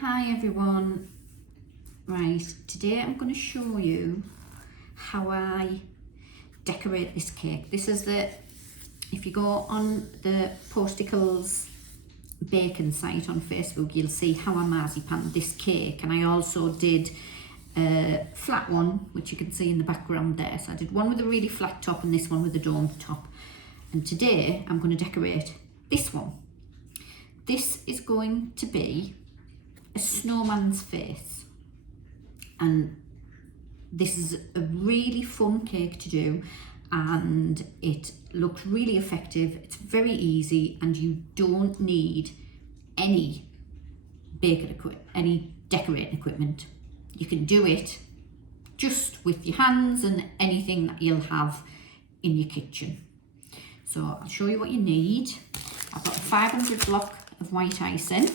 Hi everyone. Right, today I'm going to show you how I decorate this cake. This is if you go on the Posticles baking site on Facebook, you'll see how I marzipan this cake, and I also did a flat one, which you can see in the background there. So I did one with a really flat top and this one with a domed top. And today I'm going to decorate this one. This is going to be a snowman's face, and this is a really fun cake to do, and it looks really effective. It's very easy, and you don't need any any decorating equipment. You can do it just with your hands and anything that you'll have in your kitchen. So I'll show you what you need. I've got a 500 block of white icing.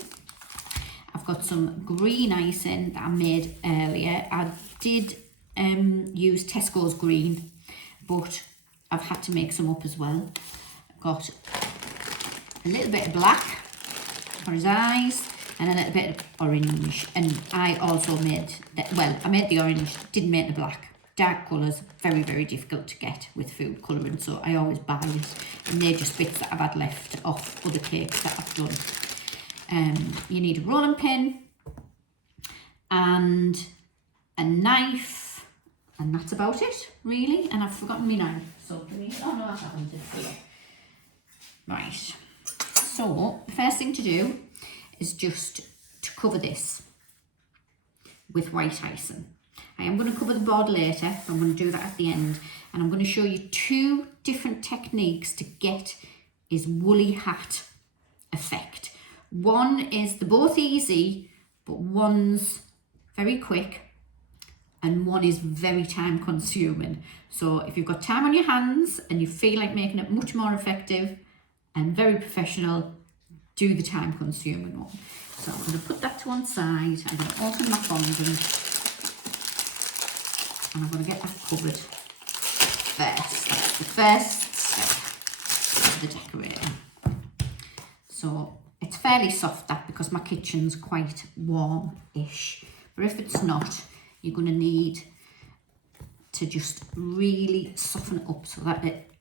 I've got some green icing that I made earlier. I did use Tesco's green, but I've had to make some up as well. I've got a little bit of black for his eyes and a little bit of orange. And I also made, I made the orange, didn't make the black. Dark colours, very, very difficult to get with food colouring, so I always buy it. And they're just bits that I've had left off other cakes that I've done. You need a rolling pin and a knife, and that's about it really. And I've forgotten my knife, so oh no, I haven't. Right, so the first thing to do is just to cover this with white icing. I am going to cover the board later, so I'm going to do that at the end, and I'm going to show you two different techniques to get his woolly hat effect. One is, they're both easy, but one's very quick and one is very time consuming. So if you've got time on your hands and you feel like making it much more effective and very professional, do the time consuming one. So I'm going to put that to one side. I'm going to open my fondant and I'm going to get that covered first. That's the first step of the decorating. So it's fairly soft, that, because my kitchen's quite warm-ish. But if it's not, you're going to need to just really soften it up so that it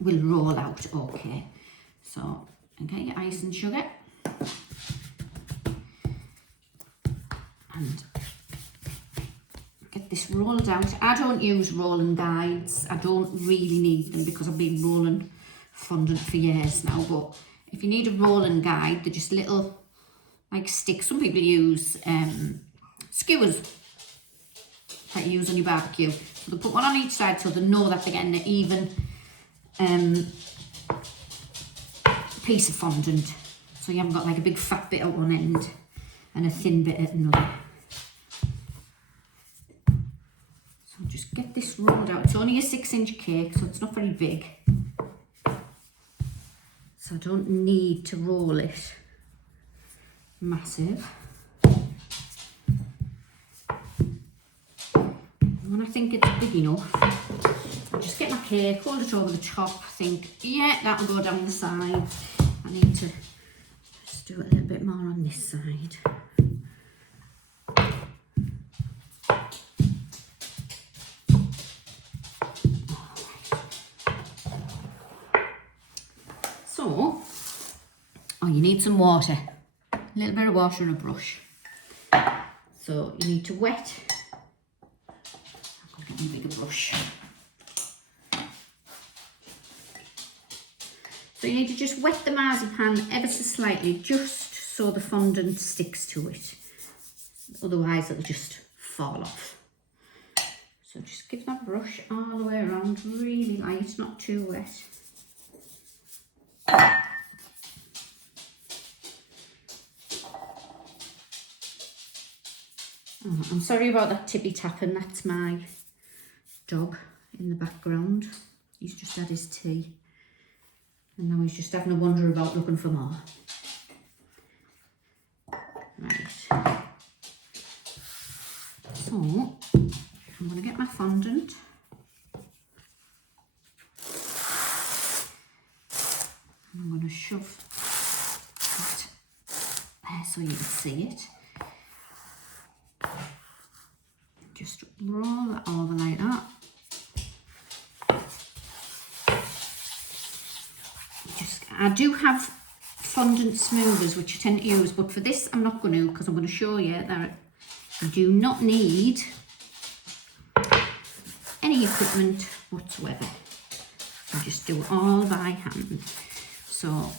will roll out okay. So, okay, your icing sugar. And get this rolled out. I don't use rolling guides. I don't really need them because I've been rolling fondant for years now, but if you need a rolling guide, they're just little like sticks. Some people use skewers that you use on your barbecue, so they put one on each side so they know that they're getting an even piece of fondant, so you haven't got like a big fat bit at one end and a thin bit at another. So just get this rolled out. It's only a 6-inch cake, so it's not very big. So I don't need to roll it massive. When I think it's big enough, I'll just get my cake, hold it over the top, think, yeah, that'll go down the side. I need to just do it a little bit more on this side. So, you need some water, a little bit of water and a brush. So you need to wet, I'll get a bigger brush. So you need to just wet the marzipan ever so slightly, just so the fondant sticks to it. Otherwise it'll just fall off. So just give that brush all the way around, really light, not too wet. Oh, I'm sorry about that tippy tapping, that's my dog in the background. He's just had his tea and now he's just having a wander about looking for more. Right. So, I'm going to get my fondant. And I'm going to shove that there so you can see it. Just roll that over like that. I do have fondant smoothers which I tend to use, but for this I'm not going to, because I'm going to show you that you do not need any equipment whatsoever. You just do it all by hand. So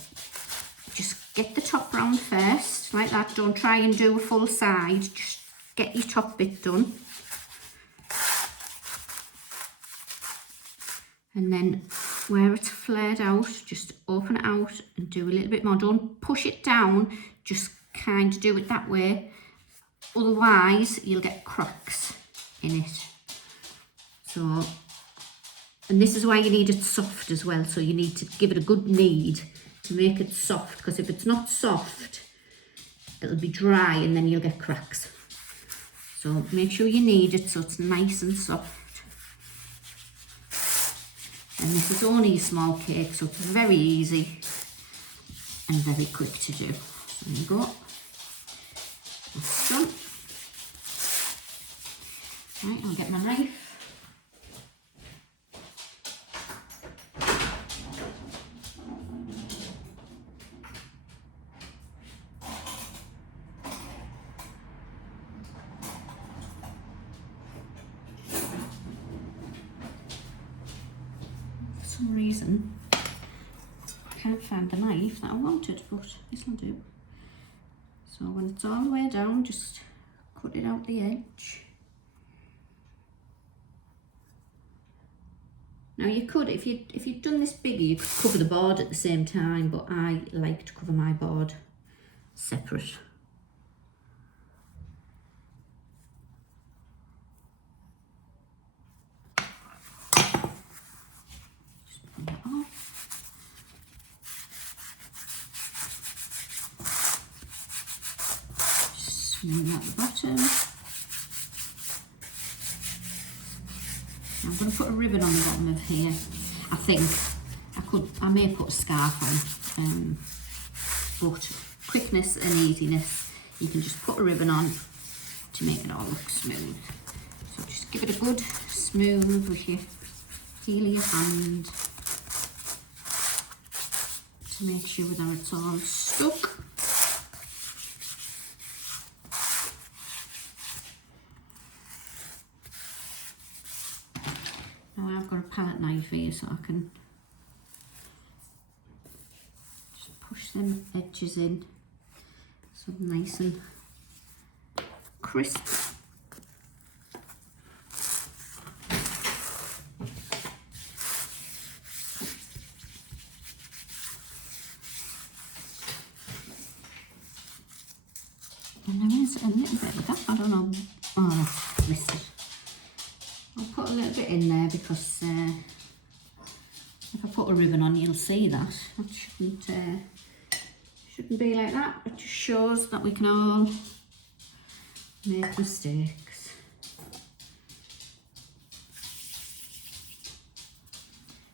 just get the top round first, like that. Don't try and do a full side, just get your top bit done. And then where it's flared out, just open it out and do a little bit more. Don't push it down, just kind of do it that way. Otherwise, you'll get cracks in it. So, and this is why you need it soft as well. So you need to give it a good knead to make it soft, because if it's not soft, it'll be dry and then you'll get cracks. So make sure you knead it so it's nice and soft. And this is only a small cake, so it's very easy and very quick to do. So there you go. That's done. Right, I'll get my knife. For some reason I can't find the knife that I wanted, but this will do. So when it's all the way down, just cut it out the edge. Now you could, if you'd done this bigger, you could cover the board at the same time, but I like to cover my board separate. Smooth out the bottom. I'm going to put a ribbon on the bottom of here. I think I may put a scarf on, but quickness and easiness, you can just put a ribbon on to make it all look smooth. So just give it a good smooth with your heel of your hand to make sure that it's all stuck. Now I've got a palette knife here, so I can just push them edges in so they're nice and crisp. And there is a little bit of that, I don't know, oh, I missed it. I'll put a little bit in there because if I put a ribbon on, you'll see that. That shouldn't be like that. It just shows that we can all make mistakes.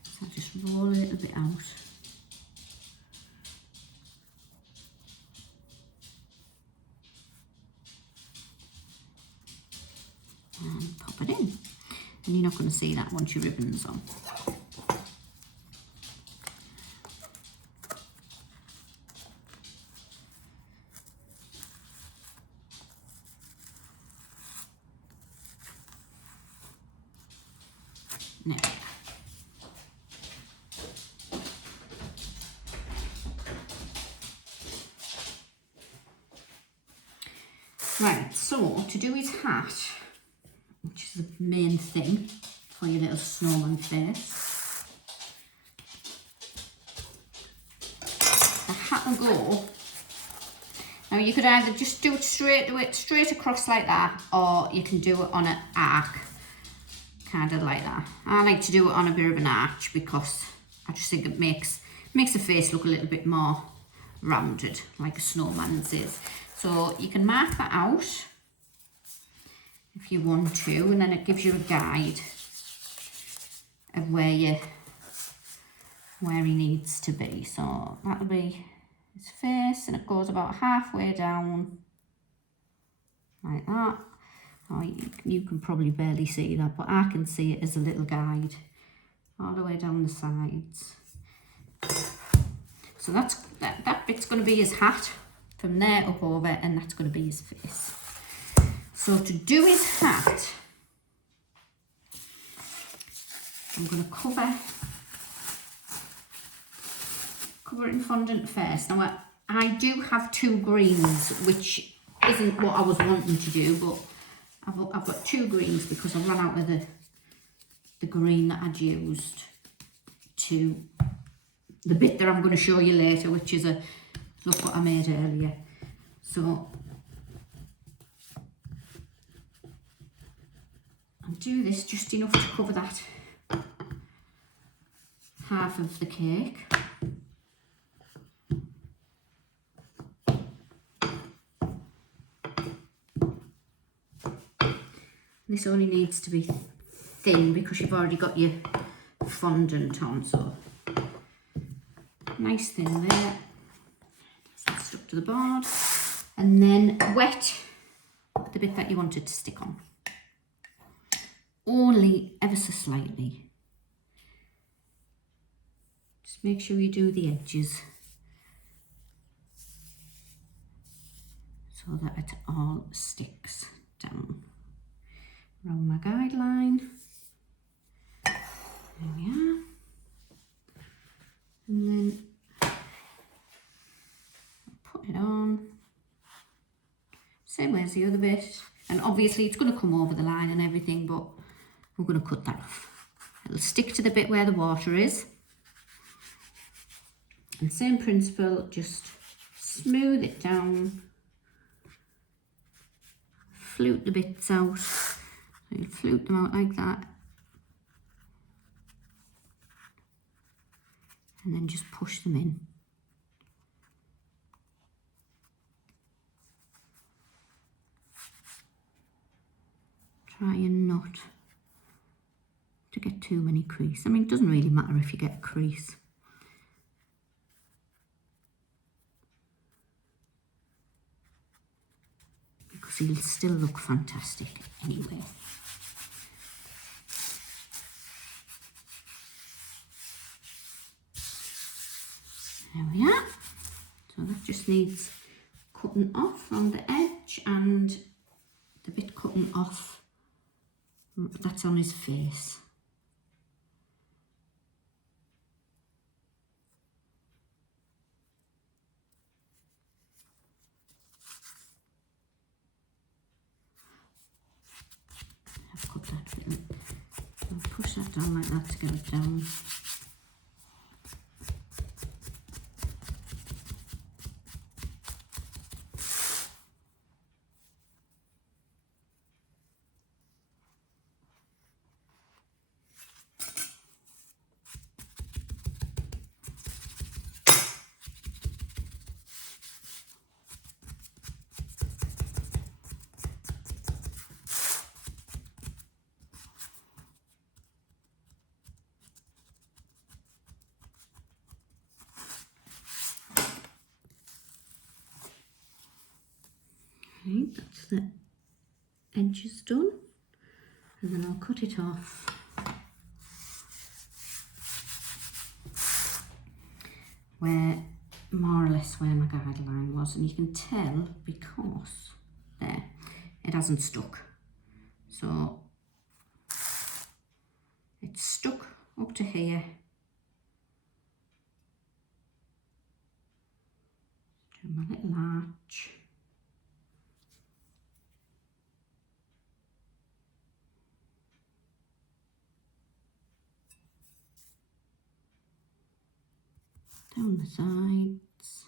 So I'll just roll a little bit out. And pop it in. And you're not going to see that once your ribbon's on. Now, right, so to do his hat, which is the main thing for your little snowman face, the hat will go. Now you could either just do it straight across like that, or you can do it on an arc, kind of like that. I like to do it on a bit of an arch because I just think it makes the face look a little bit more rounded, like a snowman's is. So you can mark that out if you want to, and then it gives you a guide of where he needs to be. So that'll be his face, and it goes about halfway down like that. Oh, you can probably barely see that, but I can see it as a little guide all the way down the sides. So that bit's going to be his hat from there up over, and that's going to be his face. So to do his hat, I'm going to cover it in fondant first. Now I do have 2 greens, which isn't what I was wanting to do, but I've got 2 greens because I ran out of the green that I'd used to the bit that I'm going to show you later, which is a look what I made earlier. So I'll do this just enough to cover that half of the cake. This only needs to be thin because you've already got your fondant on, so nice thin there. That's stuck to the board. And then wet the bit that you want it to stick on. Only ever so slightly. Just make sure you do the edges so that it all sticks down. Around my guideline. There we are. And then put it on. Same way as the other bit. And obviously it's going to come over the line and everything, but we're going to cut that off. It'll stick to the bit where the water is. And same principle, just smooth it down. Flute the bits out. So you flute them out like that. And then just push them in. Try and not to get too many crease. I mean, it doesn't really matter if you get a crease. Because he'll still look fantastic anyway. There we are. So that just needs cutting off on the edge and the bit cutting off that's on his face. I've cut that bit. I'll push that down like that to get it down. Okay, that's the edges done, and then I'll cut it off where more or less where my guideline was, and you can tell because there it hasn't stuck, so it's stuck up to here. Do my little arch. Down the sides.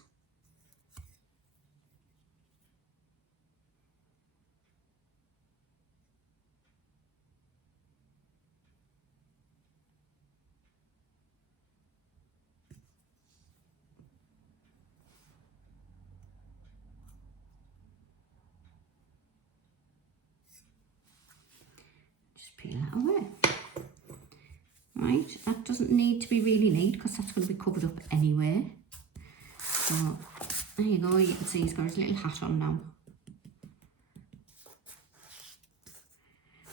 Just peel that away. Right, that doesn't need to be really neat because that's going to be covered up anyway. So There you go, you can see he's got his little hat on now.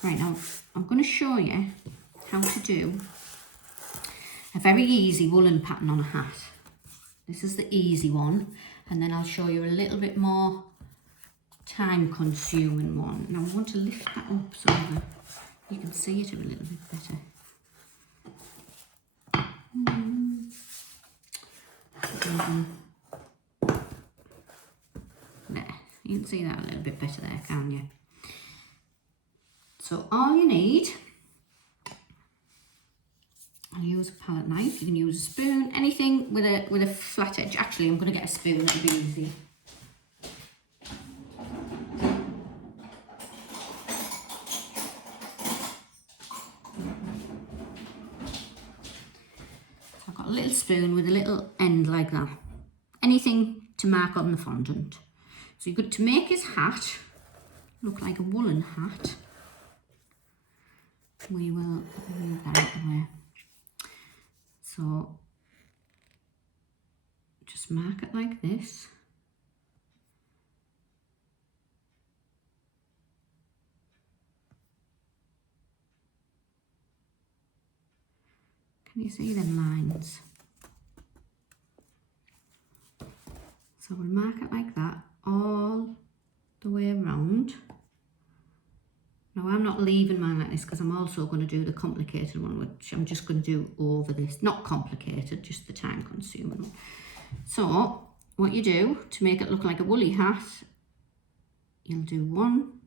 Right, now I'm going to show you how to do a very easy woolen pattern on a hat. This is the easy one, and then I'll show you a little bit more time consuming one. Now I want to lift that up so that you can see it a little bit better. There, you can see that a little bit better there, can't you? So all you need, I'll use a palette knife, you can use a spoon, anything with a flat edge. Actually, I'm going to get a spoon, it'll be easier. So I've got a little spoon with a little end like that. Anything to mark on the fondant. So you're good to make his hat look like a woolen hat. We will move that out of the way. So just mark it like this. Can you see them lines? So we'll mark it like that all the way around. Now I'm not leaving mine like this because I'm also going to do the complicated one, which I'm just going to do over this. Not complicated, just the time consuming one. So what you do to make it look like a woolly hat, you'll do one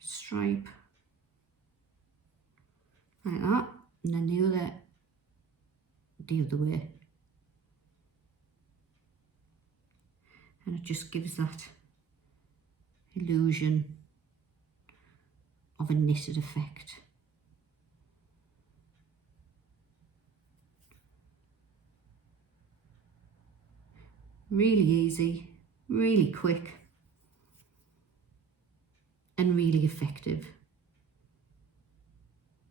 stripe like that, and then the other way. And it just gives that illusion of a knitted effect. Really easy, really quick, and really effective.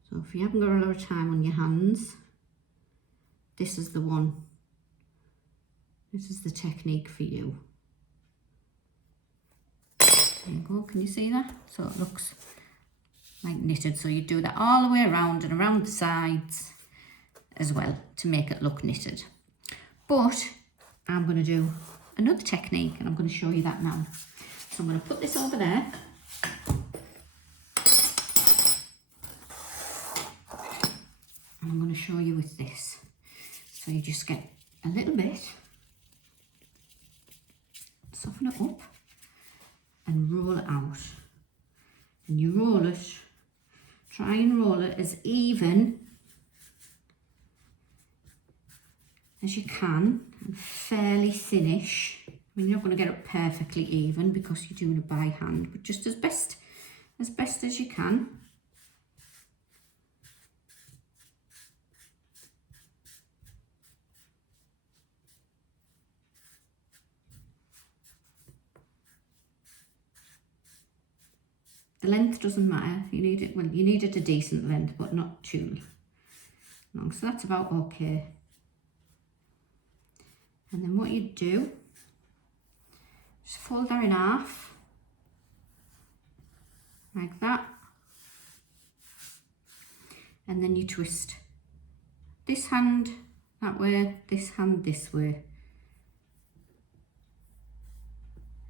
So if you haven't got a lot of time on your hands, this is the one. This is the technique for you. There you go, can you see that? So it looks like knitted. So you do that all the way around and around the sides as well to make it look knitted. But I'm going to do another technique and I'm going to show you that now. So I'm going to put this over there. And I'm going to show you with this. So you just get a little bit, soften it up and roll it out. And you roll it, try and roll it as even as you can, and fairly thinnish. I mean, you're not going to get it perfectly even because you're doing it by hand, but just as best as you can. The length doesn't matter. You need it, well, you need it a decent length, but not too long. So that's about okay. And then what you do, just fold that in half, like that. And then you twist this hand that way, this hand this way.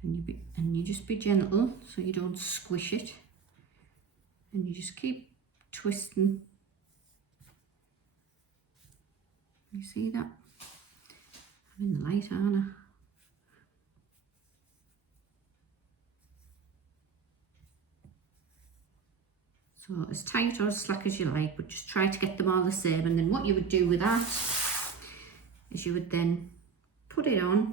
And you just be gentle so you don't squish it. And you just keep twisting. You see that? I'm in the light, aren't I? So as tight or as slack as you like, but just try to get them all the same. And then what you would do with that is you would then put it on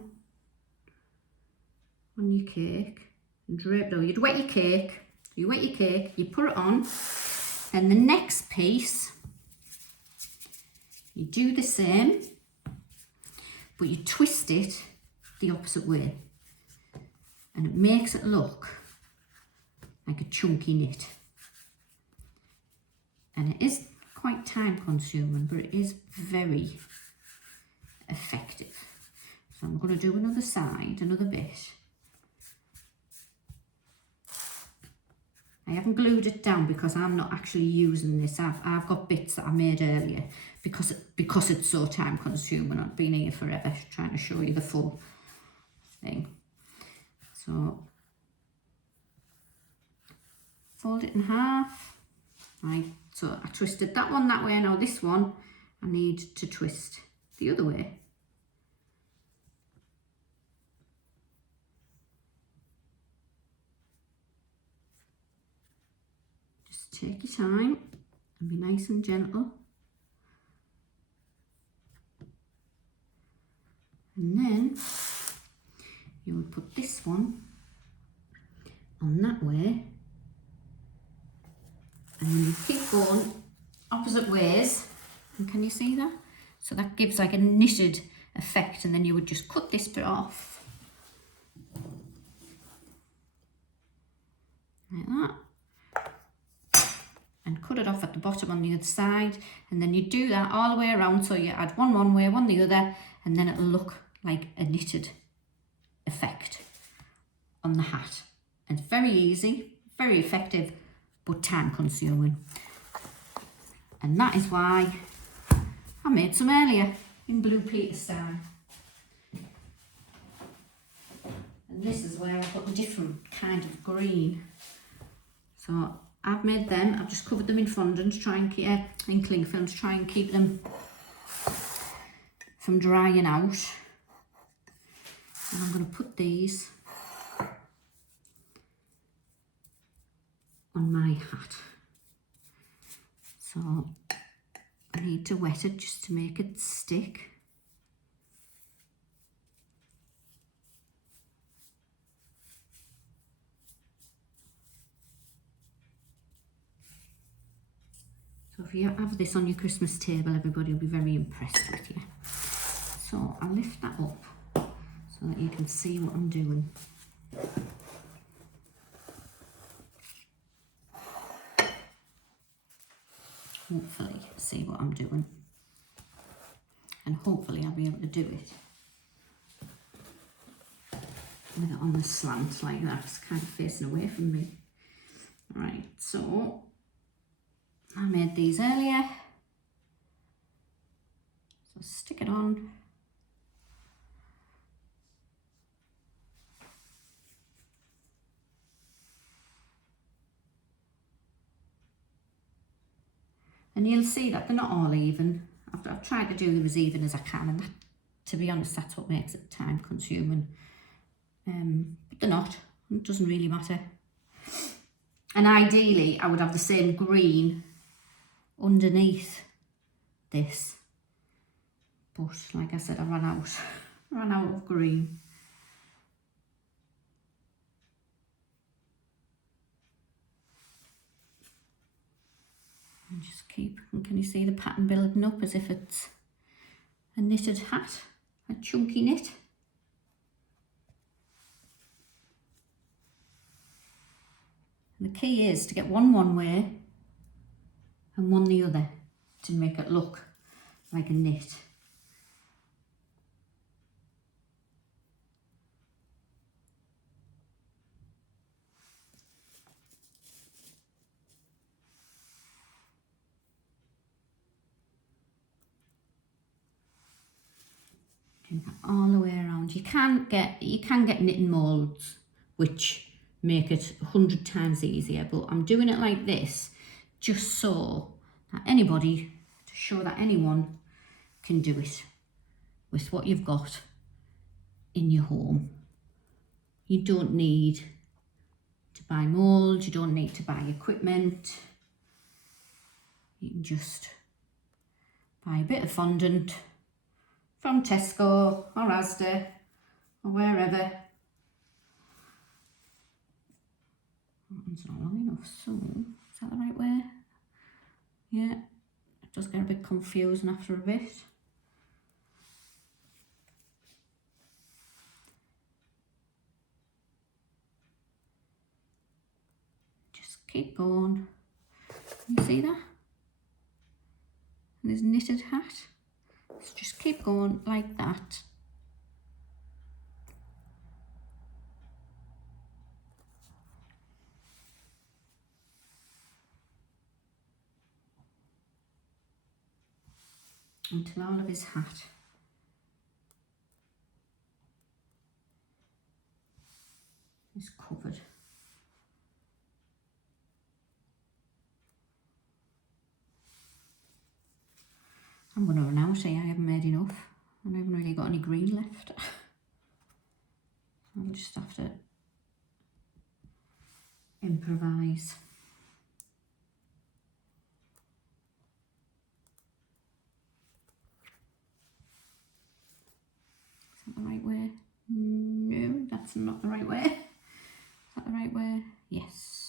your cake and drape. No, you'd wet your cake. You wet your cake, you put it on, and the next piece you do the same, but you twist it the opposite way, and it makes it look like a chunky knit. And it is quite time consuming, but it is very effective. So I'm going to do another side, another bit. I haven't glued it down because I'm not actually using this. I've got bits that I made earlier because it's so time consuming. I've been here forever trying to show you the full thing. So fold it in half. Right, so I twisted that one that way. Now this one I need to twist the other way. Just take your time and be nice and gentle. And then you would put this one on that way, and then you keep going opposite ways. And can you see that? So that gives like a knitted effect, and then you would just cut this bit off like that, and cut it off at the bottom on the other side, and then you do that all the way around. So you add one way, one the other, and then it'll look like a knitted effect on the hat. And it's very easy, very effective, but time consuming. And that is why I made some earlier in Blue Peter style. And this is where I've got a different kind of green. So I've made them, I've just covered them in fondant to try and keep, in cling film to try and keep them from drying out. And I'm going to put these on my hat. So I need to wet it just to make it stick. So if you have this on your Christmas table, everybody will be very impressed with you. So I'll lift that up so that you can see what I'm doing. Hopefully see what I'm doing, and hopefully I'll be able to do it with it on the slant like that. It's kind of facing away from me. Right, so I made these earlier, so stick it on. And you'll see that they're not all even. I've tried to do them as even as I can, and that, to be honest, that's what makes it time consuming. But they're not, it doesn't really matter. And ideally I would have the same green underneath this, but like I said, I ran out of green. And just keep, and can you see the pattern building up as if it's a knitted hat, a chunky knit. And the key is to get one way and one the other to make it look like a knit. Do that all the way around. You can get knitting molds which make it 100 times easier, but I'm doing it like this just so that anybody, to show that anyone can do it with what you've got in your home. You don't need to buy molds, you don't need to buy equipment. You can just buy a bit of fondant from Tesco or Asda or wherever. That one's not long enough, so is that the right way? Yeah, it does get a bit confusing after a bit. Just keep going. You see that? And this knitted hat. So just keep going like that. until all of his hat is covered. I'm going to run out here, I haven't made enough. I haven't really got any green left. I'll just have to improvise. Is that the right way? No, that's not the right way. Is that the right way? Yes.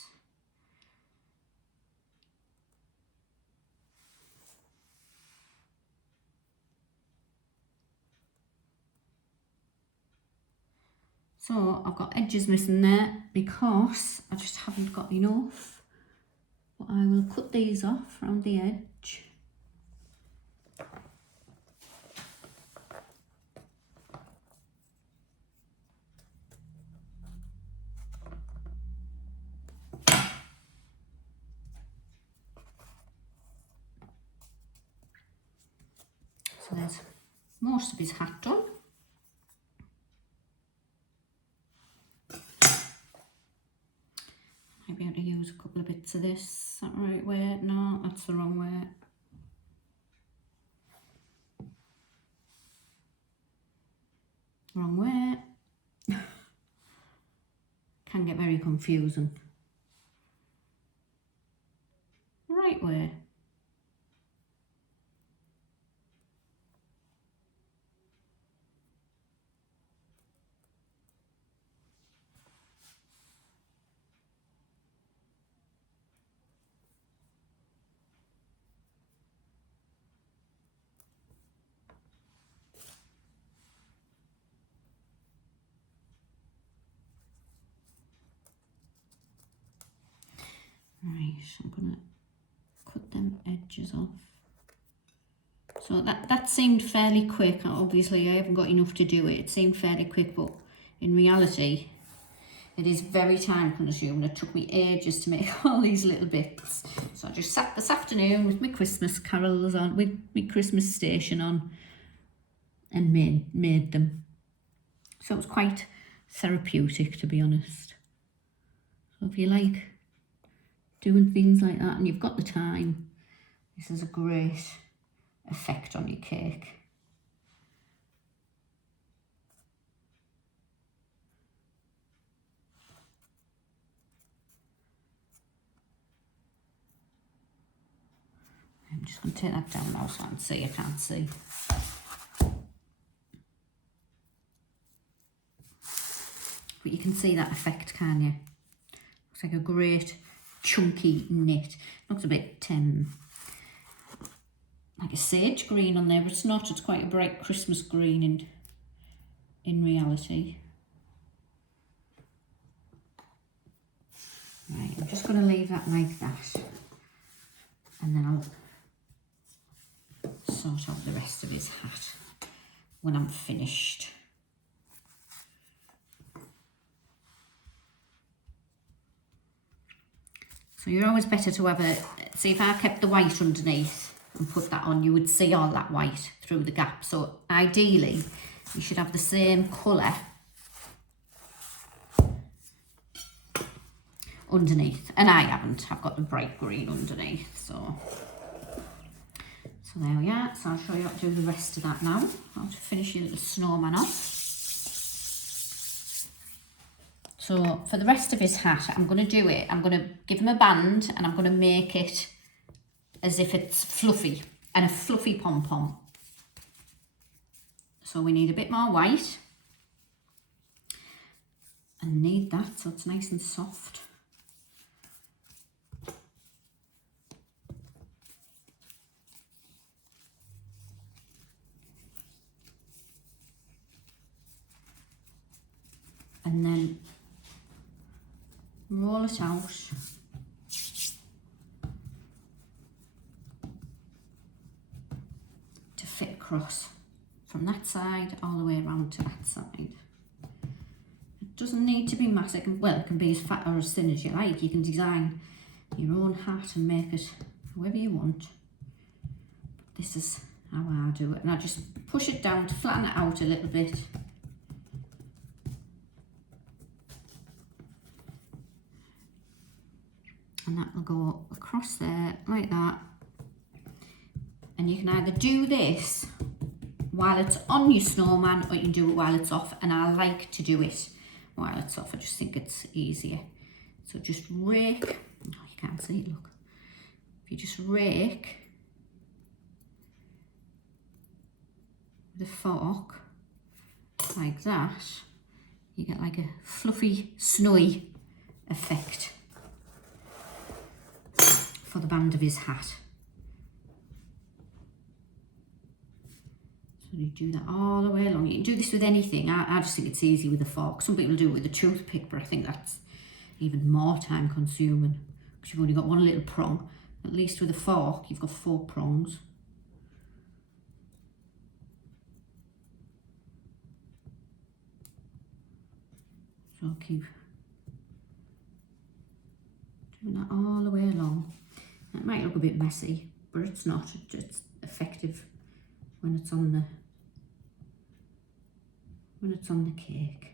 So I've got edges missing there because I just haven't got enough. But I will cut these off around the edge. So there's most of his hat done. Maybe I have to use a couple of bits of this. Is that the right way? No, that's the wrong way. Wrong way. Can get very confusing. Right way. Right, I'm gonna cut them edges off. So that seemed fairly quick. Obviously I haven't got enough to do it. It seemed fairly quick, but in reality it is very time consuming. It took me ages to make all these little bits. So I just sat this afternoon with my Christmas carols on, with my Christmas station on, and made them. So it was quite therapeutic, to be honest. So if you like doing things like that and you've got the time, this is a great effect on your cake. I'm just going to take that down now so I can see. I can't see. But you can see that effect, can you? Looks like a great chunky knit. Looks a bit like a sage green on there, but it's not. It's quite a bright Christmas green in reality. Right, I'm just going to leave that like that, and then I'll sort out the rest of his hat when I'm finished. So you're always better to have see if I kept the white underneath and put that on, you would see all that white through the gap. So ideally, you should have the same colour underneath. And I haven't, I've got the bright green underneath. So there we are. So I'll show you how to do the rest of that now. How to finish your little snowman off. So for the rest of his hat, I'm going to do it. I'm going to give him a band and I'm going to make it as if it's fluffy and a fluffy pom-pom. So we need a bit more white and need that so it's nice and soft. And then roll it out to fit across from that side all the way around to that side. It doesn't need to be massive. Well, it can be as fat or as thin as you like. You can design your own hat and make it however you want. This is how I do it, and I just push it down to flatten it out a little bit. And that will go across there like that. And you can either do this while it's on your snowman, or you can do it while it's off, and I like to do it while it's off. I just think it's easier. So just rake, oh, you can't see it, look. If you just rake with a fork like that, you get like a fluffy, snowy effect for the band of his hat. So you do that all the way along. You can do this with anything. I just think it's easy with a fork. Some people do it with a toothpick, but I think that's even more time consuming because you've only got one little prong. At least with a fork, you've got 4 prongs. So I'll keep doing that all the way along. It might look a bit messy, but it's not. It's effective when it's on the cake.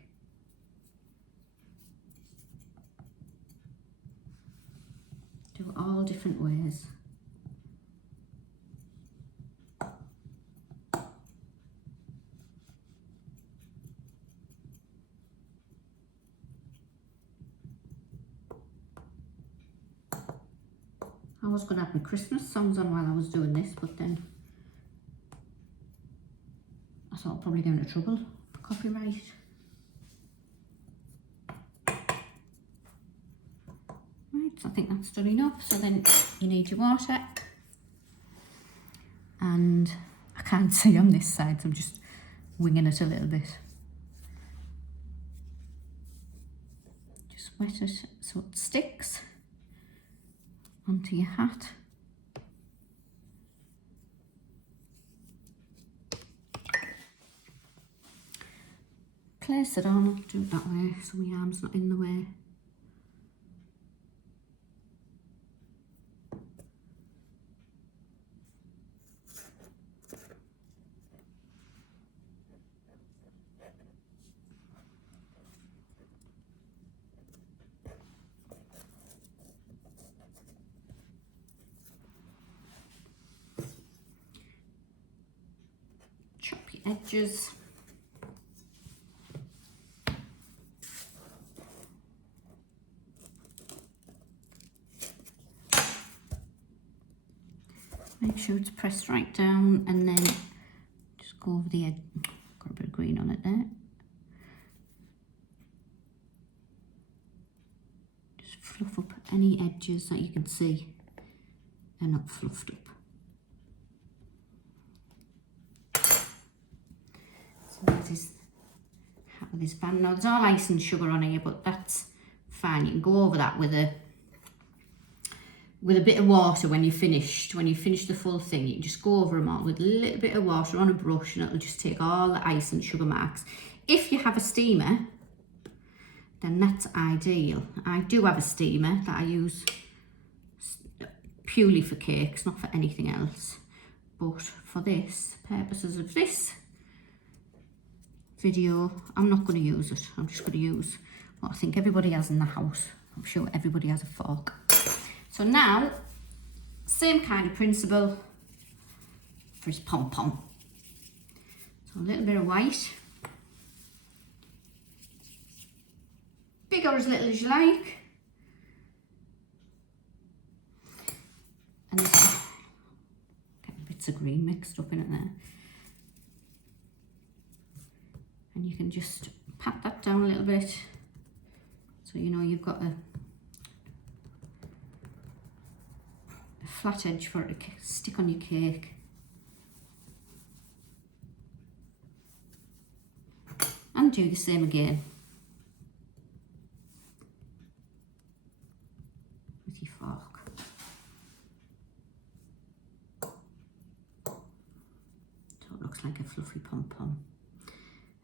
Do it all different ways. I was going to have my Christmas songs on while I was doing this, but then I thought I'd probably get into trouble for copyright. Right, so I think that's done enough. So then you need your water. And I can't see on this side, so I'm just winging it a little bit. Just wet it so it sticks onto your hat. Place it on, I'll do it that way so my arm's not in the way. Chop your edges. Make sure it's pressed right down, and then just go over the edge. Got a bit of green on it there. Just fluff up any edges that you can see they're not fluffed up. So this is hat with this band. Now there's all ice and sugar on here, but that's fine. You can go over that with a bit of water when you're finished. When you finish the full thing, you can just go over them all with a little bit of water on a brush, and it'll just take all the ice and sugar marks. If you have a steamer, then that's ideal. I do have a steamer that I use purely for cakes, not for anything else. But for this, purposes of this video, I'm not going to use it. I'm just going to use what I think everybody has in the house. I'm sure everybody has a fork. So now, same kind of principle for his pom-pom. So a little bit of white. Big or as little as you like. And there's getting bits of green mixed up in it there. And you can just pat that down a little bit. So you know you've got a flat edge for it to stick on your cake. And do the same again with your fork. So it looks like a fluffy pom-pom.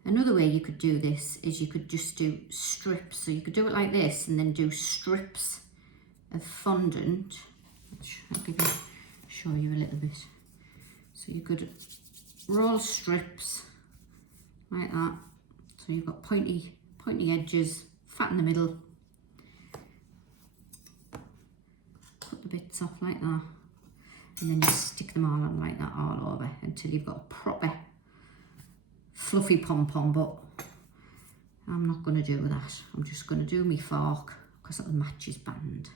Another way you could do this is you could just do strips. So you could do it like this and then do strips of fondant. I'll show you a little bit. So you could roll strips like that. So you've got pointy edges, fat in the middle. Cut the bits off like that. And then you stick them all on like that all over until you've got a proper fluffy pom-pom, but I'm not going to do that. I'm just going to do my fork because it'll match his band.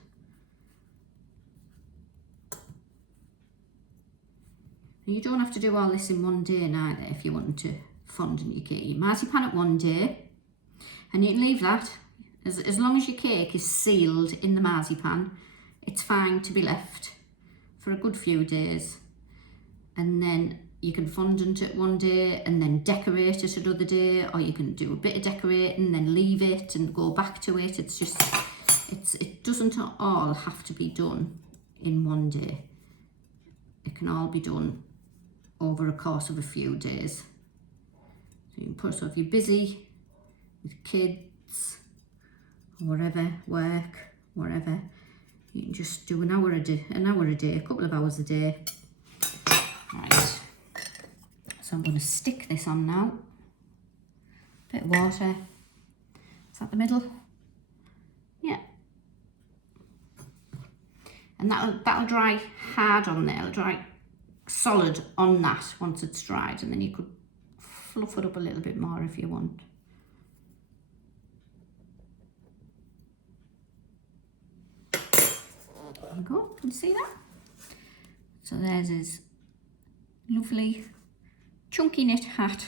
And you don't have to do all this in one day neither if you want to fondant your cake. You marzipan it one day and you can leave that. As long as your cake is sealed in the marzipan, it's fine to be left for a good few days. And then you can fondant it one day and then decorate it another day, or you can do a bit of decorating, then leave it and go back to it. It's just, it doesn't all have to be done in one day. It can all be done over a course of a few days. So you can put, so if you're busy with kids, or whatever, work, whatever, you can just do an hour a day, a couple of hours a day. Right. So I'm going to stick this on now. Bit of water. Is that the middle? Yeah. And that'll dry hard on there. It'll dry solid on that once it's dried, and then you could fluff it up a little bit more if you want. There you go. Can you see that? So there's his lovely chunky knit hat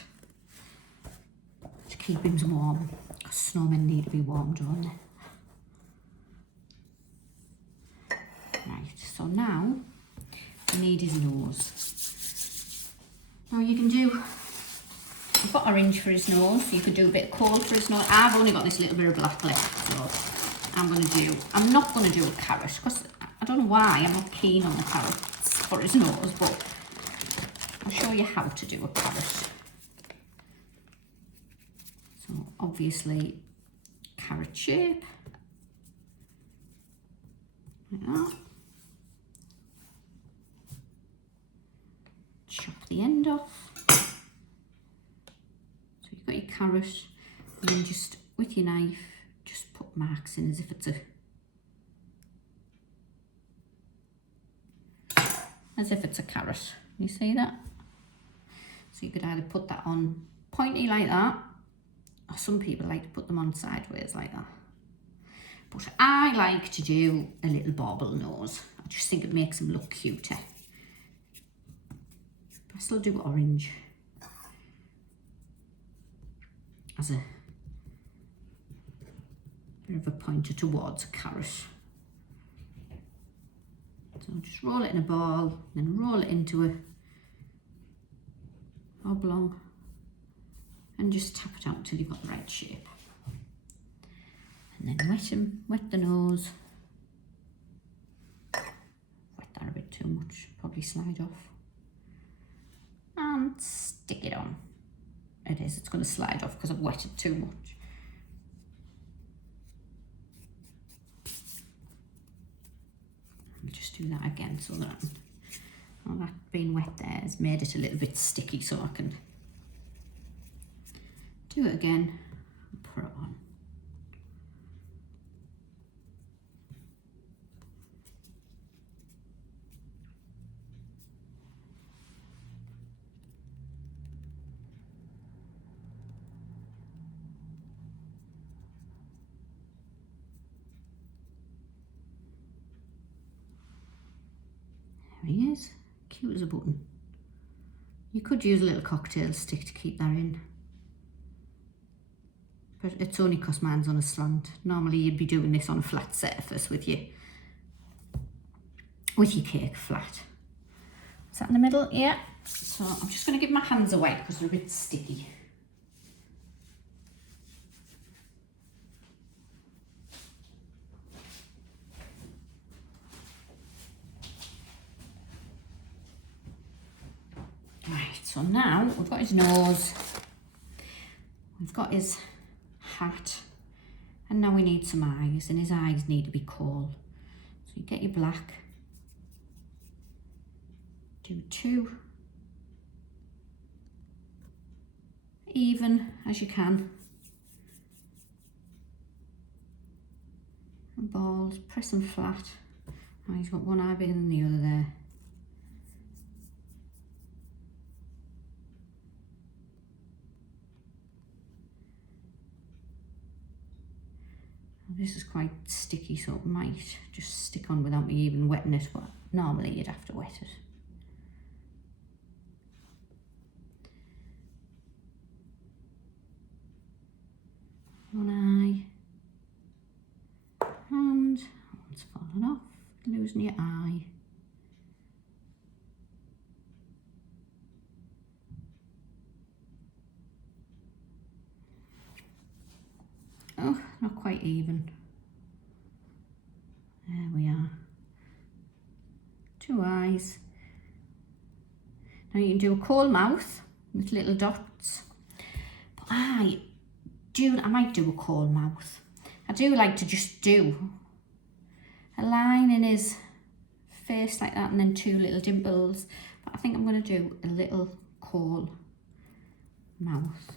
to keep him warm, because snowmen need to be warmed, don't they? Right, so now we need his nose. Now you can do, I've got orange for his nose, so you could do a bit of coal for his nose. I've only got this little bit of black left, so I'm not going to do a carrot, because I don't know why, I'm not keen on the carrots for his nose, but I'll show you how to do a carrot. So obviously carrot shape, like that. Chop the end off. So you've got your carrot, and then just with your knife, just put marks in as if it's a carrot. You see that? So you could either put that on pointy like that, or some people like to put them on sideways like that. But I like to do a little bauble nose. I just think it makes them look cuter. But I still do orange as a bit of a pointer towards a carrot. So just roll it in a ball, then roll it into a oblong, and just tap it out until you've got the right shape. And then wet the nose. Wet that a bit too much, probably slide off. And stick it on. It's going to slide off because I've wetted too much. Just do that again so that all that being wet there has made it a little bit sticky, so I can do it again and put it on. There he is, cute as a button. You could use a little cocktail stick to keep that in, but it's only because mine's on a slant. Normally you'd be doing this on a flat surface with your cake flat. Is that in the middle? Yeah. So I'm just going to give my hands a wipe because they're a bit sticky. Right, so now we've got his nose, we've got his hat, and now we need some eyes, and his eyes need to be coal. So you get your black, do two even as you can. And balls, press them flat. Now he's got one eye bigger than the other there. This is quite sticky, so it might just stick on without me even wetting it, but normally you'd have to wet it. One eye, and one's fallen off, losing your eye. Oh, not quite even. There we are. Two eyes. Now you can do a coal mouth with little dots. But I might do a coal mouth. I do like to just do a line in his face like that and then two little dimples. But I think I'm going to do a little coal mouth.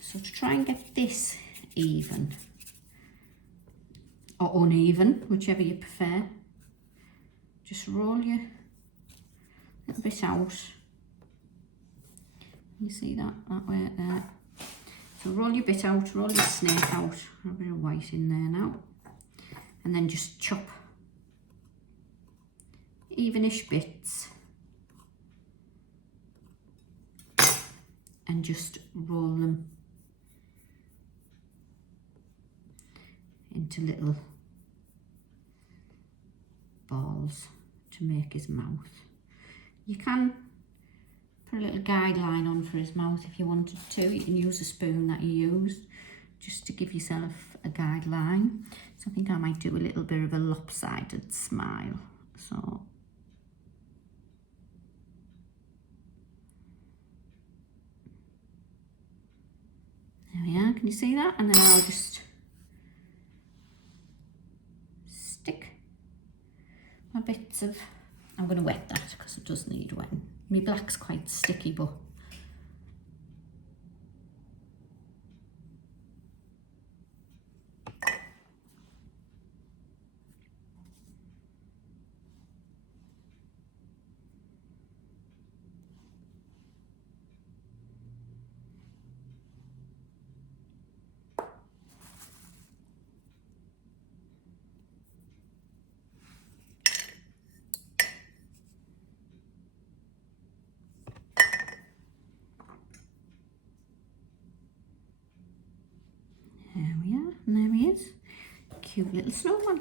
So to try and get this even or uneven, whichever you prefer, just roll your little bit out. You see that way there. So roll your bit out, roll your snake out, a bit of white in there now, and then just chop evenish bits and just roll them into little balls to make his mouth. You can put a little guideline on for his mouth if you wanted to. You can use a spoon that you use just to give yourself a guideline. So I think I might do a little bit of a lopsided smile. So there we are, can you see that? And then I'll just stick my bits of, I'm going to wet that because it does need wetting. My black's quite sticky, but there we are, and there he is. Cute little snowman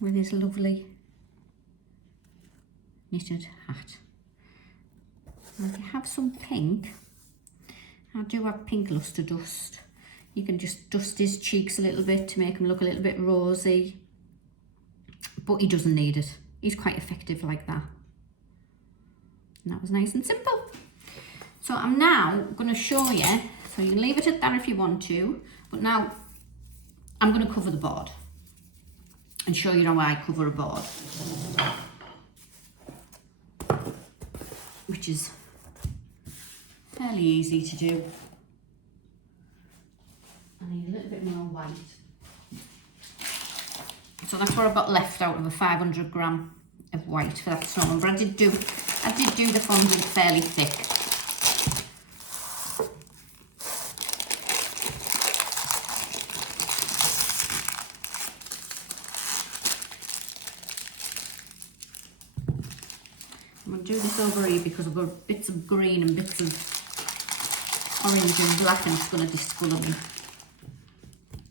with his lovely knitted hat. Now if you have some pink, I do have pink luster dust. You can just dust his cheeks a little bit to make him look a little bit rosy, but he doesn't need it. He's quite effective like that. And that was nice and simple. So I'm now going to show you, so you can leave it at that if you want to, but now I'm going to cover the board and show you how I cover a board, which is fairly easy to do. I need a little bit more white. So that's what I've got left out of a 500 gram of white for that snowman, but I did do the fondant fairly thick. I'm going to do this over here because I've got bits of green and bits of orange and black, and it's going to discolour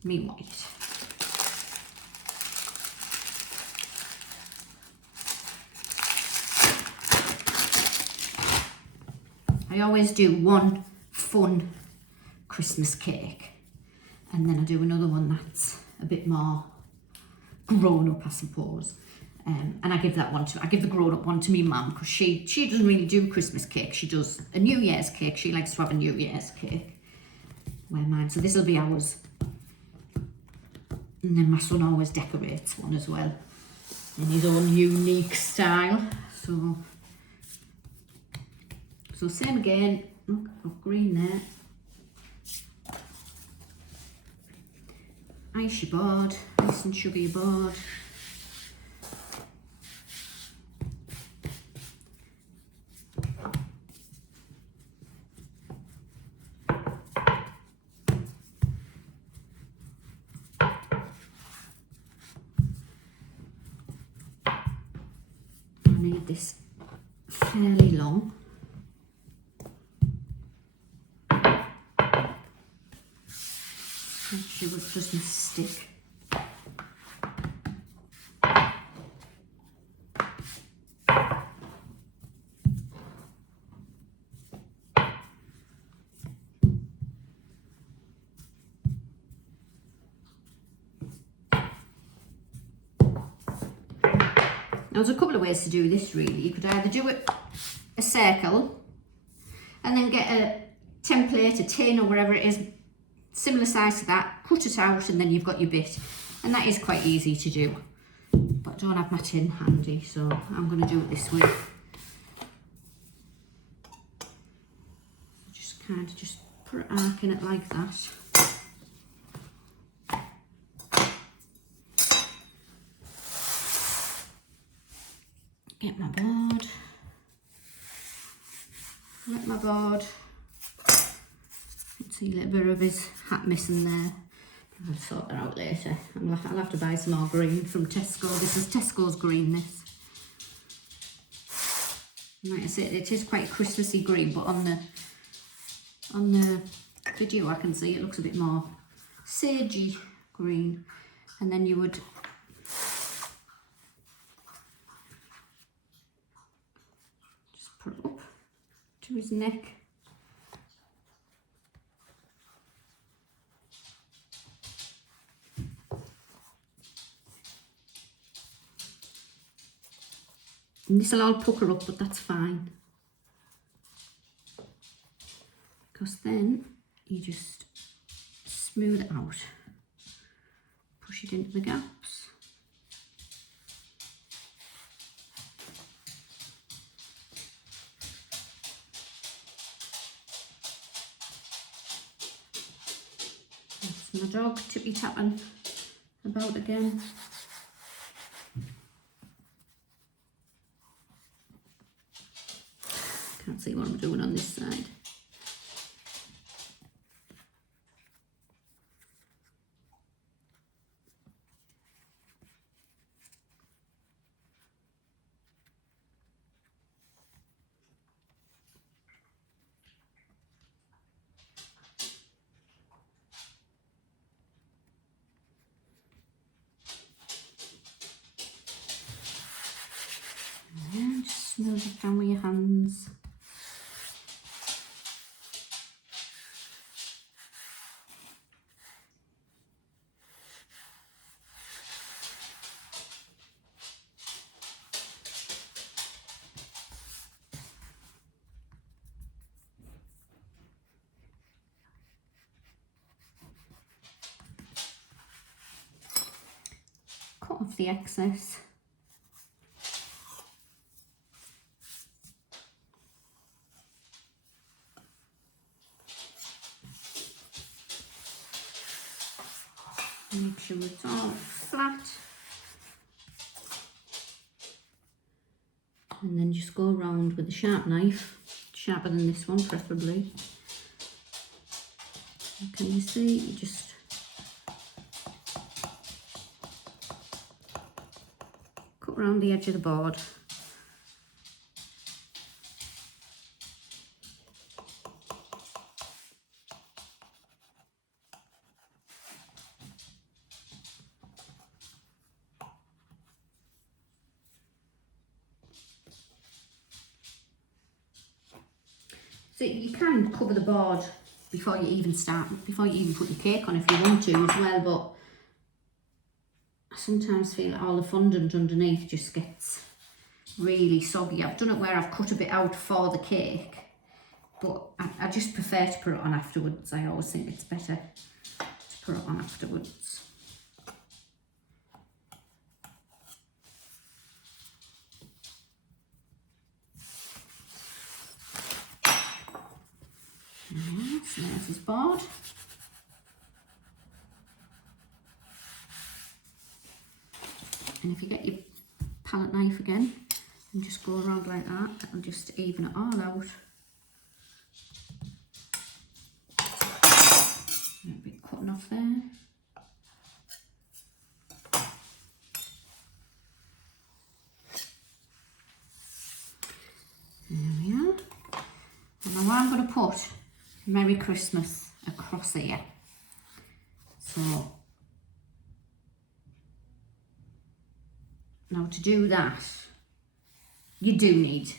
me white. I always do one fun Christmas cake and then I do another one that's a bit more grown up, I suppose. And I give the grown up one to me mum, because she doesn't really do Christmas cake. She does a New Year's cake. She likes to have a New Year's cake. Where mine, so this will be ours. And then my son always decorates one as well in his own unique style. So same again, Look, I've got green there. Ice your board, nice and sugar your board. I need this fairly long. Make sure it doesn't stick. Now, there's a couple of ways to do this really. You could either do it a circle and then get a template, a tin or whatever it is, similar size to that, cut it out and then you've got your bit. And that is quite easy to do. But I don't have my tin handy, so I'm going to do it this way. Just kind of just put an arc in it like that. Get my board. Let my board. See a little bit of his hat missing there. I'll sort that out later. I'll have to buy some more green from Tesco. This is Tesco's green, this. Like I said, it is quite Christmassy green, but on the video I can see it looks a bit more sagey green. And then you would just put it up to his neck. And this will all pucker up, but that's fine. Because then you just smooth it out. Push it into the gaps. That's my dog tippy-tapping about again. Can't see what I'm doing on this side. And just smooth it down with your hands. Cut off the excess. Make sure it's all flat. And then just go around with a sharp knife, sharper than this one preferably. And can you see, you just cut around the edge of the board. So you can cover the board before you even put your cake on if you want to as well, but I sometimes feel like all the fondant underneath just gets really soggy. I've done it where I've cut a bit out for the cake, but I just prefer to put it on afterwards. I always think it's better to put it on afterwards. So there's his board. And if you get your palette knife again and just go around like that, it'll just even it all out. A bit cutting off there. There we are. And now I'm going to put Merry Christmas across here. So now to do that, you do need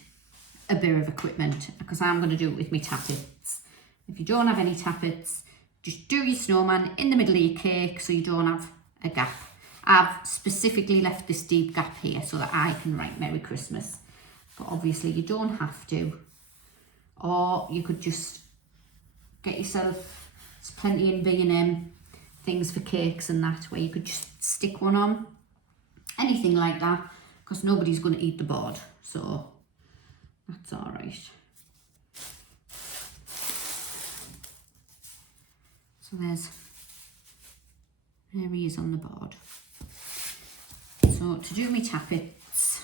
a bit of equipment, because I'm going to do it with my tappets. If you don't have any tappets, just do your snowman in the middle of your cake so you don't have a gap. I've specifically left this deep gap here so that I can write Merry Christmas. But obviously you don't have to. Or you could just get yourself, there's plenty in B&M, things for cakes and that, where you could just stick one on. Anything like that, because nobody's going to eat the board. So that's all right. So there he is on the board. So to do my tappets,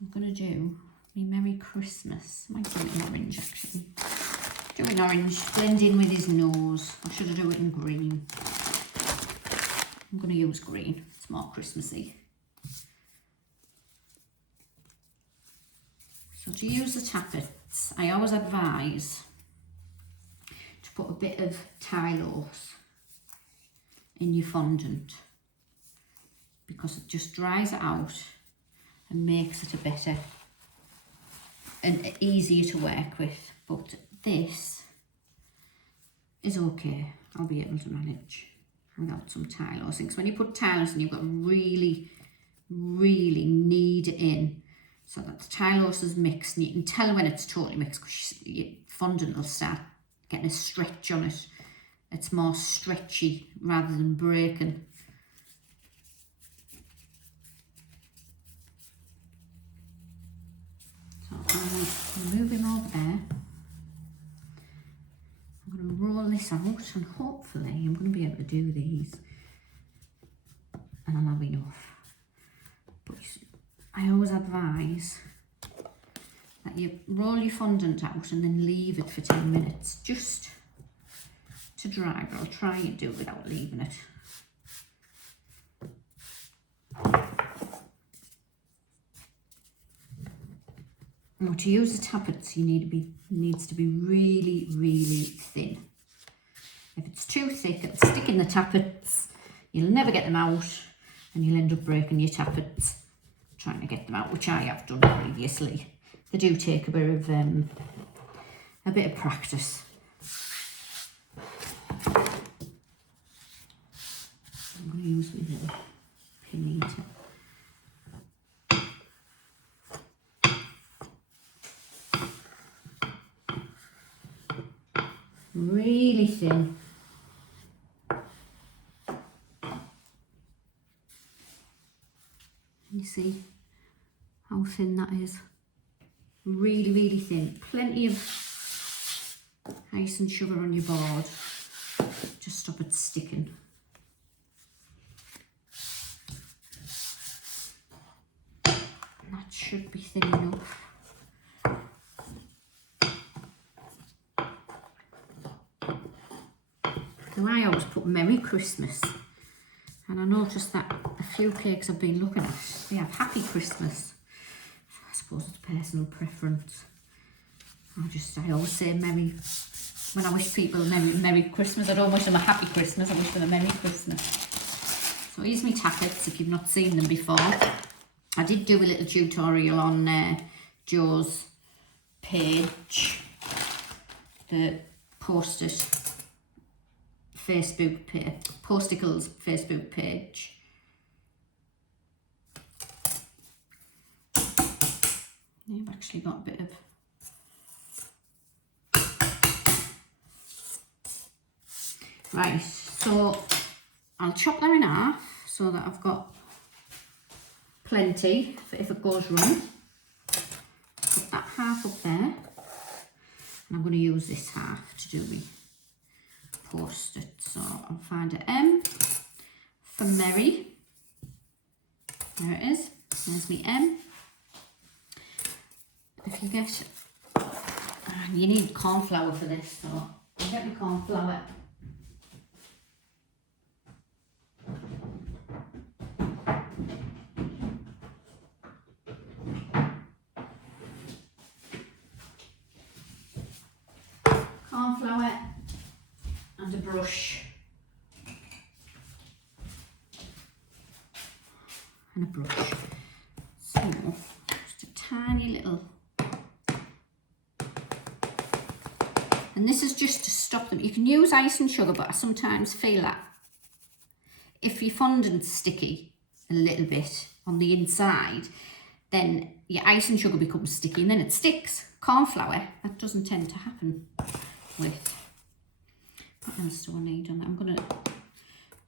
I'm going to do my Merry Christmas. I might do it in orange actually. Do it in orange, blend in with his nose. Or should I do it in green? I'm going to use green, it's more Christmassy. So to use the tappets, I always advise to put a bit of Tylose in your fondant, because it just dries it out and makes it a better and easier to work with. But this is okay, I'll be able to manage without some Tylose. Because when you put Tylose in, you've got to really knead it in so that the Tylose is mixed, and you can tell when it's totally mixed because your fondant will start getting a stretch on it. It's more stretchy rather than breaking. So I'll move him over there. I'm going to roll this out, and hopefully I'm going to be able to do these and I'll have enough. But I always advise that you roll your fondant out and then leave it for 10 minutes just to dry, but I'll try and do it without leaving it. Now to use the tappets, needs to be really thin. If it's too thick, it'll stick in the tappets, you'll never get them out, and you'll end up breaking your tappets trying to get them out, which I have done previously. They do take a bit of practice. I'm going to use my little pinata. Really thin. You see how thin that is? Really thin. Plenty of ice and sugar on your board. Just stop it sticking. That should be thin enough. Now I always put Merry Christmas, and I noticed that a few cakes I've been looking at, they have Happy Christmas. I suppose it's personal preference. I always say Merry, when I wish people Merry Christmas, I don't wish them a Happy Christmas, I wish them a Merry Christmas. So here's my tappets, if you've not seen them before. I did do a little tutorial on Joe's page, the Post-it Facebook page, Posticles Facebook page. You've actually got a bit of right, so I'll chop them in half so that I've got plenty for if it goes wrong. Put that half up there, and I'm going to use this half to do my post-it. So I'll find an M for Mary. There it is. There's my M. If you get, you need corn flour for this, so I'll get my corn flour. Corn flour and a brush. And a brush. So, just a tiny little. And this is just to stop them. You can use ice and sugar, but I sometimes feel that if your fondant's sticky a little bit on the inside, then your ice and sugar becomes sticky and then it sticks. Corn flour, that doesn't tend to happen with. What else do I need on that?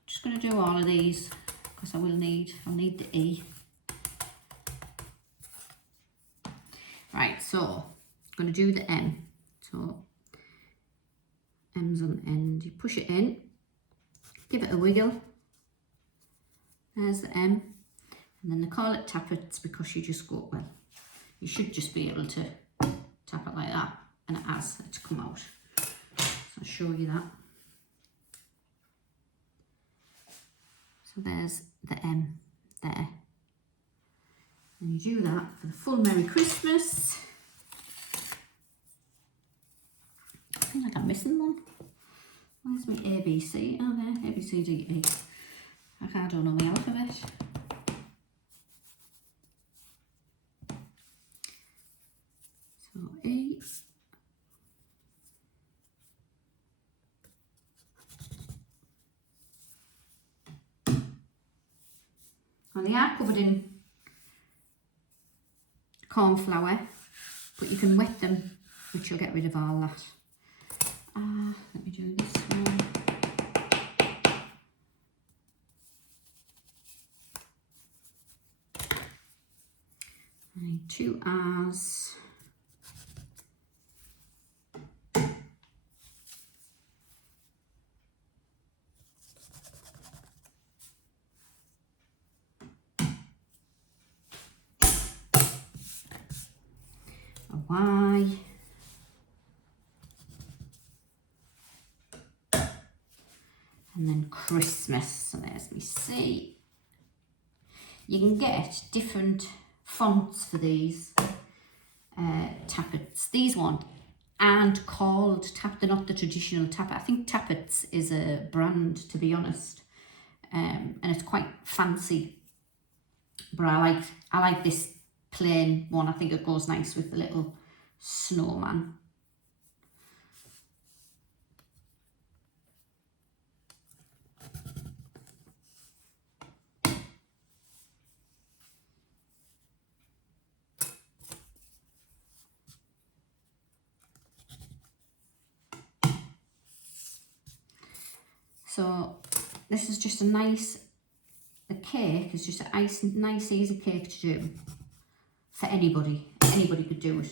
Just gonna do all of these because I'll need the E. Right, so I'm gonna do the M. So M's on the end, you push it in, give it a wiggle. There's the M. And then they call it tappets because you just go, well, you should just be able to tap it like that and it has to come out. So I'll show you that. So there's the M there. And you do that for the full Merry Christmas. I feel like I'm missing one. Where's my A, B, C? Oh, there, A, B, C, D, E. I don't know my alphabet. So E. Well, they are covered in corn flour, but you can wet them, which will get rid of all that. Let me do this one. I need 2 R's. A Y. And then Christmas, so there's me C. You can get different fonts for these tappets. These ones aren't called they're not the traditional tappet. I think Tappets is a brand, to be honest, and it's quite fancy. But I like this plain one. I think it goes nice with the little snowman. So this is just the cake is just a nice easy cake to do for anybody. Anybody could do it.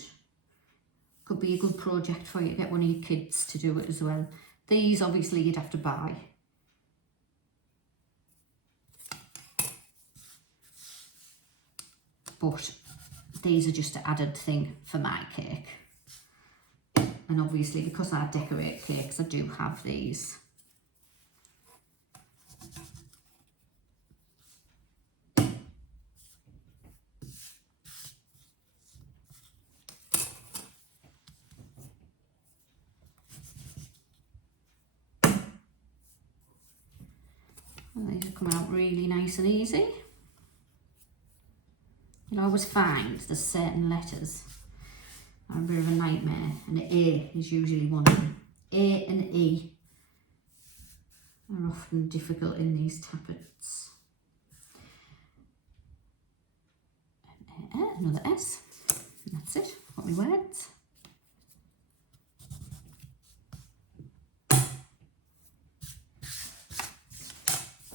Could be a good project for you, get one of your kids to do it as well. These obviously you'd have to buy. But these are just an added thing for my cake. And obviously because I decorate cakes, I do have these. And these are coming out really nice and easy. You'll always find there's certain letters are a bit of a nightmare, and the A is usually one of them. A and E are often difficult in these tappets. Another S, and that's it, got my words.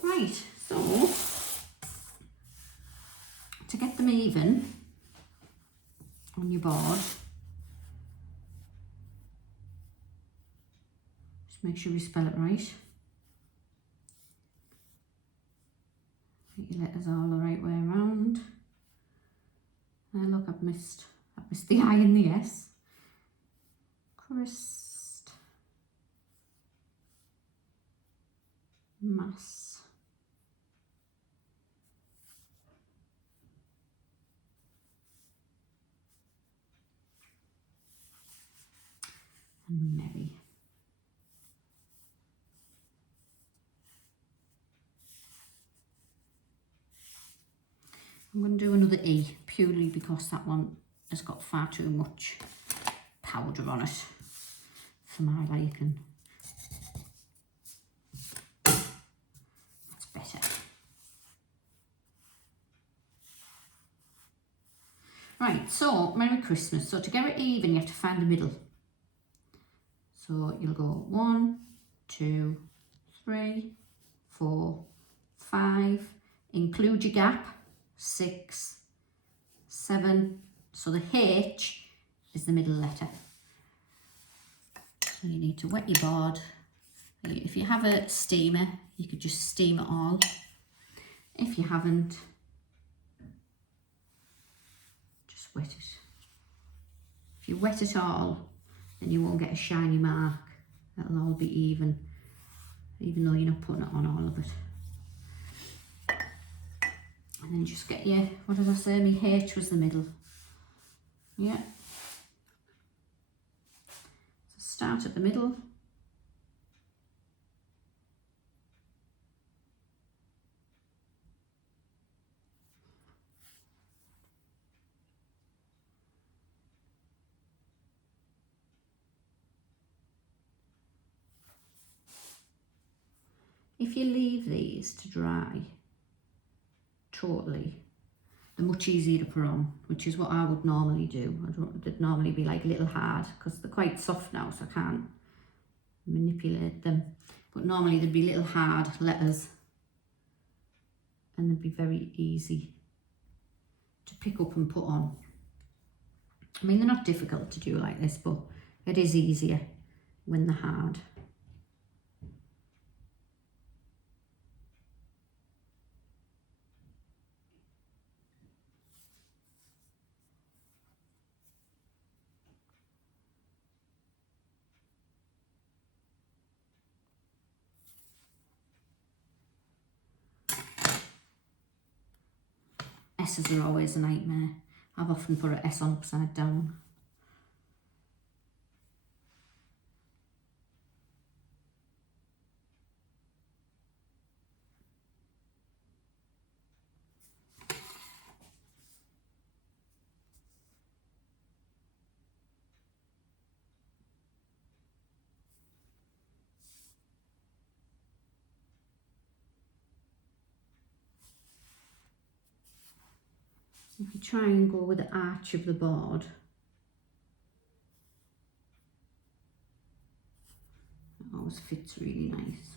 Right, so on your board. Just make sure you spell it right. Get your letters all the right way around. Look, I've missed the I and the S. Christmas. And merry. I'm going to do another E, purely because that one has got far too much powder on it for my liking. That's better. Right, so Merry Christmas. So to get it even, you have to find the middle. So you'll go 1, 2, 3, 4, 5, include your gap, 6, 7, so the H is the middle letter. So you need to wet your board. If you have a steamer, you could just steam it all. If you haven't, just wet it. If you wet it all, then you won't get a shiny mark. That'll all be even though you're not putting it on all of it. And then just get your, what did I say, my H was the middle. Yeah. So start at the middle. If you leave these to dry totally, they're much easier to put on, which is what I would normally do. They'd normally be like a little hard because they're quite soft now, so I can't manipulate them. But normally they'd be little hard letters and they'd be very easy to pick up and put on. I mean, they're not difficult to do like this, but it is easier when they're hard. S's are always a nightmare. I've often put an S on upside down. If you try and go with the arch of the board, it always fits really nice.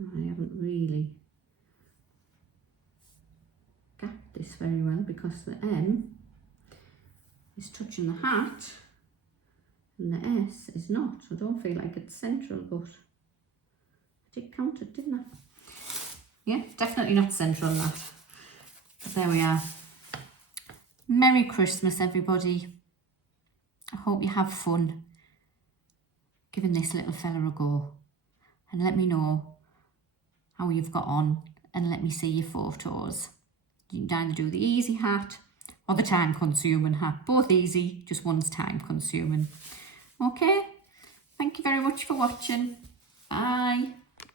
I haven't really gapped this very well because the M is touching the hat and the S is not. I don't feel like it's central, but I did count it, didn't I? Yeah, definitely not central on that. But there we are. Merry Christmas, everybody. I hope you have fun giving this little fella a go. And let me know how you've got on and let me see your photos. You can either do the easy hat or the time consuming hat. Both easy, just one's time consuming. Okay, thank you very much for watching. Bye.